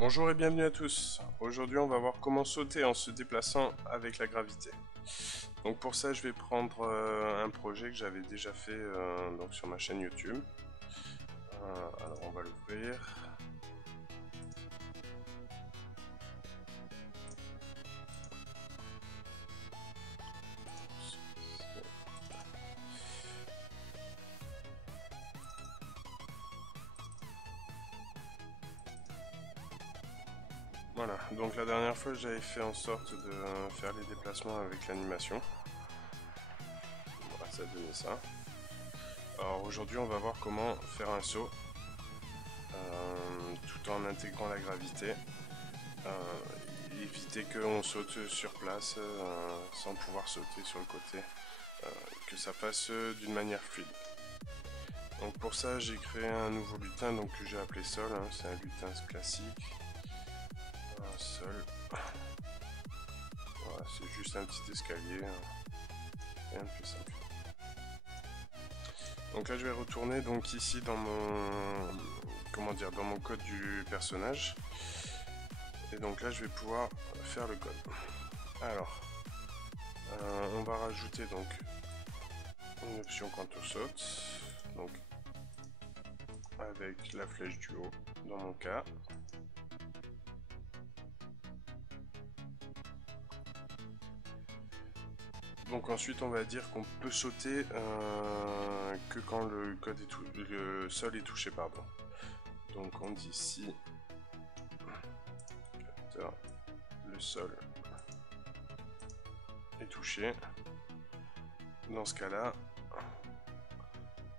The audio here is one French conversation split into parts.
Bonjour et bienvenue à tous. Aujourd'hui on va voir comment sauter en se déplaçant avec la gravité. Donc pour ça je vais prendre un projet que j'avais déjà fait donc sur ma chaîne YouTube. Alors on va l'ouvrir. Voilà, donc la dernière fois j'avais fait en sorte de faire les déplacements avec l'animation. Voilà, ça donnait ça. Alors aujourd'hui on va voir comment faire un saut tout en intégrant la gravité. Éviter qu'on saute sur place sans pouvoir sauter sur le côté, que ça passe d'une manière fluide. Donc pour ça j'ai créé un nouveau lutin donc, que j'ai appelé sol, hein, c'est un lutin classique. Un sol. Voilà, c'est juste un petit escalier, rien de plus simple. Donc là je vais retourner donc ici dans mon dans mon code du personnage. Et donc là je vais pouvoir faire le code. Alors on va rajouter donc une option quand on saute, donc avec la flèche du haut dans mon cas. Donc ensuite on va dire qu'on peut sauter que quand le sol est touché, pardon. Donc on dit si le sol est touché, dans ce cas là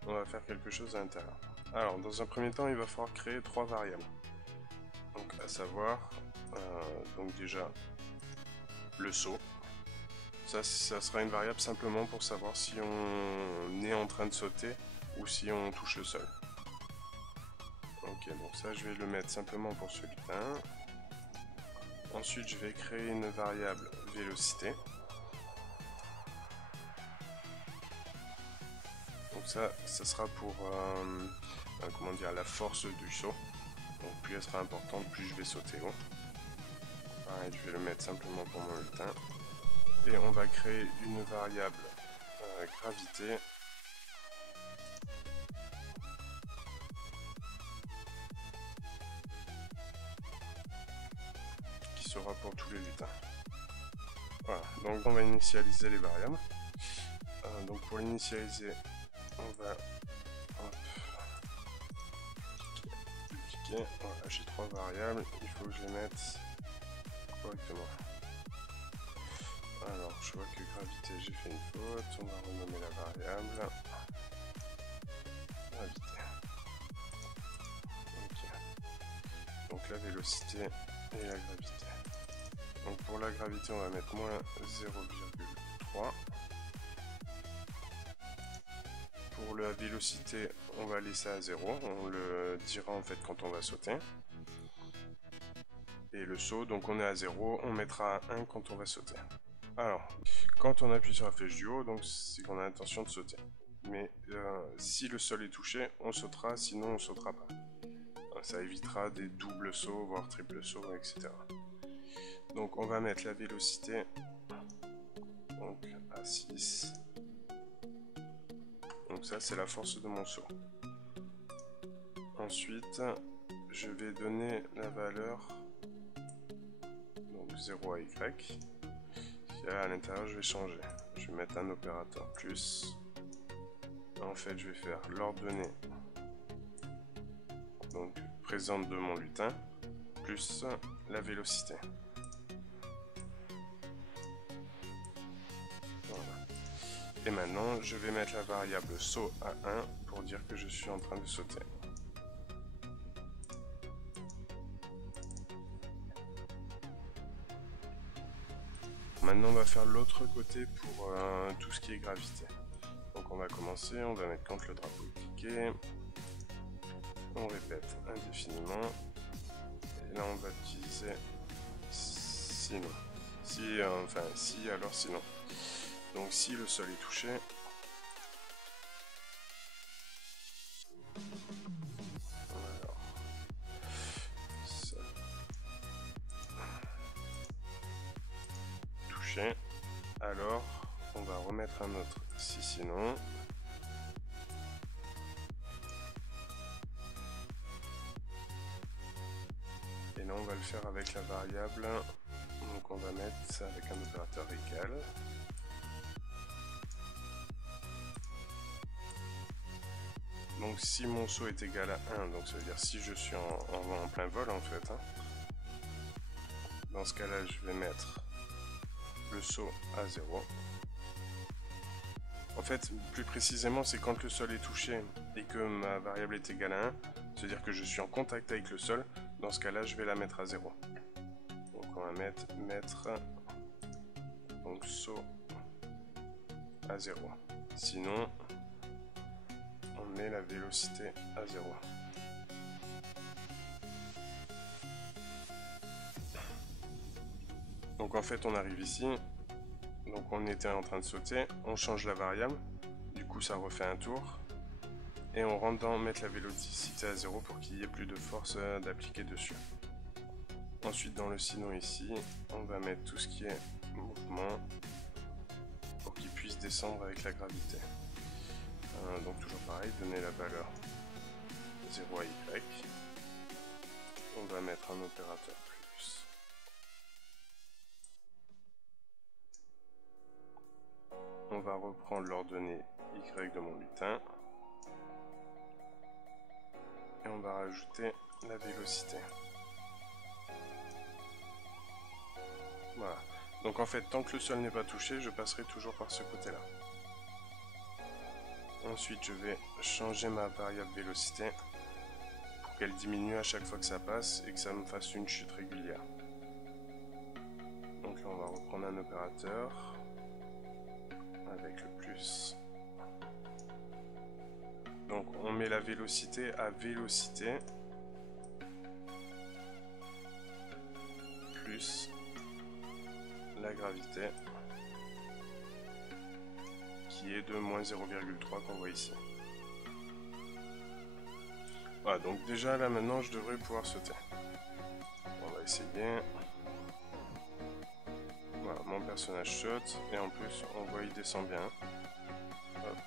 on va faire quelque chose à l'intérieur. Alors dans un premier temps il va falloir créer 3 variables, donc à savoir donc déjà le saut. Ça sera une variable simplement pour savoir si on est en train de sauter ou si on touche le sol. Ok, donc ça je vais le mettre simplement pour ce lutin. Ensuite je vais créer une variable vélocité. Donc ça sera pour comment dire, la force du saut. Donc plus elle sera importante, plus je vais sauter haut. Pareil, je vais le mettre simplement pour mon lutin. Et on va créer une variable gravité. Qui sera pour tous les lutins. Voilà, donc on va initialiser les variables. Donc pour l'initialiser, on va dupliquer. Voilà, j'ai 3 variables, il faut que je les mette correctement. Alors, je vois que gravité, j'ai fait une faute, on va renommer la variable gravité. Ok. Donc la vélocité et la gravité. Donc pour la gravité, on va mettre moins 0,3. Pour la vélocité, on va laisser à 0, on le dira en fait quand on va sauter. Et le saut, donc on est à 0, on mettra à 1 quand on va sauter. Alors, quand on appuie sur la flèche du haut, donc c'est qu'on a l'intention de sauter. Mais si le sol est touché, on sautera, sinon on sautera pas. Ça évitera des doubles sauts, voire triple sauts, etc. Donc on va mettre la vélocité donc, à 6. Donc ça c'est la force de mon saut. Ensuite, je vais donner la valeur donc 0 à y. Et à l'intérieur je vais changer. Je vais mettre un opérateur plus. En fait je vais faire l'ordonnée donc présente de mon lutin plus la vélocité. Voilà. Et maintenant je vais mettre la variable saut à 1 pour dire que je suis en train de sauter. Maintenant on va faire l'autre côté pour tout ce qui est gravité. Donc on va commencer, on va mettre quand le drapeau est cliqué. On répète indéfiniment. Et là on va utiliser sinon. Si, enfin si alors sinon. Donc si le sol est touché. Alors, sol touché, alors on va remettre un autre si sinon. Et là on va le faire avec la variable, donc on va mettre ça avec un opérateur égal. Donc si mon saut est égal à 1, donc ça veut dire si je suis en plein vol en fait, hein. Dans ce cas là je vais mettre le saut à 0. En fait, plus précisément, c'est quand le sol est touché et que ma variable est égale à 1, c'est-à-dire que je suis en contact avec le sol, dans ce cas-là, je vais la mettre à 0. Donc on va mettre donc saut à 0. Sinon, on met la vélocité à 0. Donc en fait, on arrive ici. Donc on était en train de sauter, on change la variable, du coup ça refait un tour, et on rentre dans mettre la vélocité à 0 pour qu'il y ait plus de force d'appliquer dessus. Ensuite dans le sinon ici, on va mettre tout ce qui est mouvement, pour qu'il puisse descendre avec la gravité. Donc toujours pareil, donner la valeur 0 à y, on va mettre un opérateur plus. On va reprendre l'ordonnée y de mon lutin. Et on va rajouter la vélocité. Voilà. Donc en fait, tant que le sol n'est pas touché, je passerai toujours par ce côté-là. Ensuite, je vais changer ma variable vélocité pour qu'elle diminue à chaque fois que ça passe et que ça me fasse une chute régulière. Donc là, on va reprendre un opérateur avec le plus. Donc on met la vélocité à vélocité plus la gravité qui est de moins 0,3 qu'on voit ici. Voilà, donc déjà là maintenant je devrais pouvoir sauter. On va essayer. Voilà, mon personnage saute et en plus on voit il descend bien. Hop.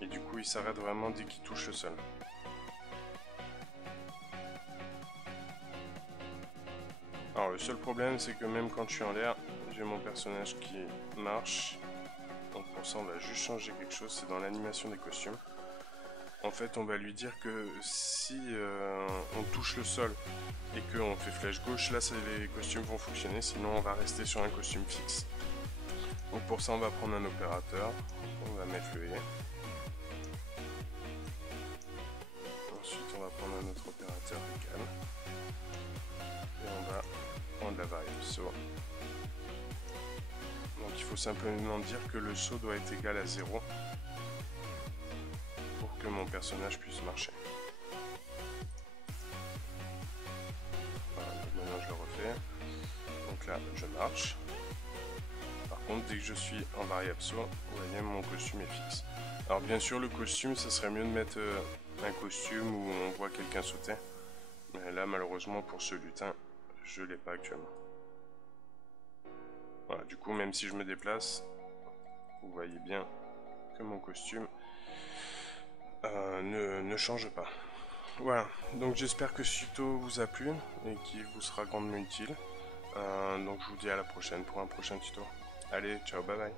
Et du coup il s'arrête vraiment dès qu'il touche le sol. Alors le seul problème c'est que même quand je suis en l'air, j'ai mon personnage qui marche. Donc pour ça on va juste changer quelque chose, c'est dans l'animation des costumes. En fait on va lui dire que si on touche le sol et qu'on fait flèche gauche, là les costumes vont fonctionner, sinon on va rester sur un costume fixe. Donc pour ça on va prendre un opérateur, on va mettre le et. Ensuite on va prendre un autre opérateur égal. Et on va prendre la variable saut. Donc il faut simplement dire que le saut doit être égal à 0 pour que mon personnage puisse marcher. Voilà, donc maintenant je le refais. Donc là je marche. Par contre dès que je suis en variable saut, vous voyez mon costume est fixe. Alors bien sûr le costume, ça serait mieux de mettre un costume où on voit quelqu'un sauter. Mais là malheureusement pour ce lutin, je l'ai pas actuellement. Voilà, du coup même si je me déplace, vous voyez bien que mon costume ne change pas. Voilà, donc j'espère que ce tuto vous a plu et qu'il vous sera grandement utile. Donc je vous dis à la prochaine pour un prochain tuto. Allez, ciao, bye bye.